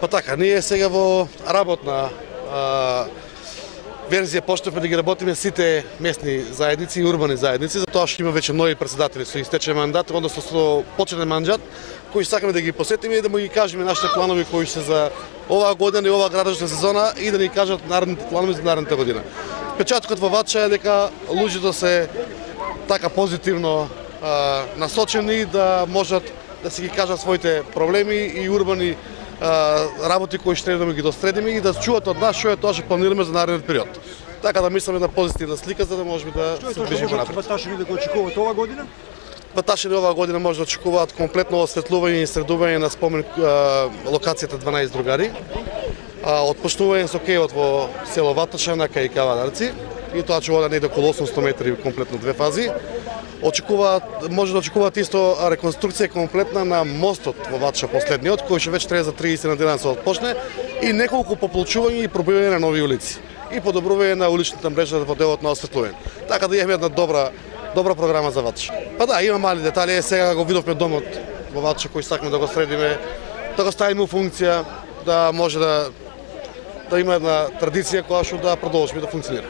Па така, ние сега во работна верзија почнавме да ги работиме сите местни заедници и урбани заедници, затоа што има веќе нови председатели со истечен мандат, односно со почетен мандат, кои сакаме да ги посетиме и да му ги кажеме нашите планови кои се за оваа година и оваа градожна сезона и да ни кажат наредните планови за наредната година. Печатокот во Вача е дека луѓето се така позитивно насочени да можат да си ги кажат своите проблеми и урбани работи кои што треба да ги достредиме и да чуат од нас што е тоа што планираме за наредниот период. Така да мислиме на позитивна слика за да можеме да се движиме напред. Баташини да го очекуваат оваа година? Баташини оваа година може да очекуваат комплетно осветлување и средување на спомен локацијата 12 другари. Отпочнување со кејот во село Ваташана кај Кавадарци и тоа ќе оде некаде околу 800 метри комплетно две фази. Може да очекуваат исто реконструкција комплетна на мостот во Вача последниот, кој што веќе треба за 30 дена да се отпочне и неколку пополчувања и пробивање на нови улици и подобрување на уличната мрежа во делот на осветлување. Така да имаме една добра програма за Вача. Па да, има мали детали, сега го видовме домот во Вача кој сакаме да го средиме, да го ставиме у функција, да може да има една традиција која што да продолжи да функционира.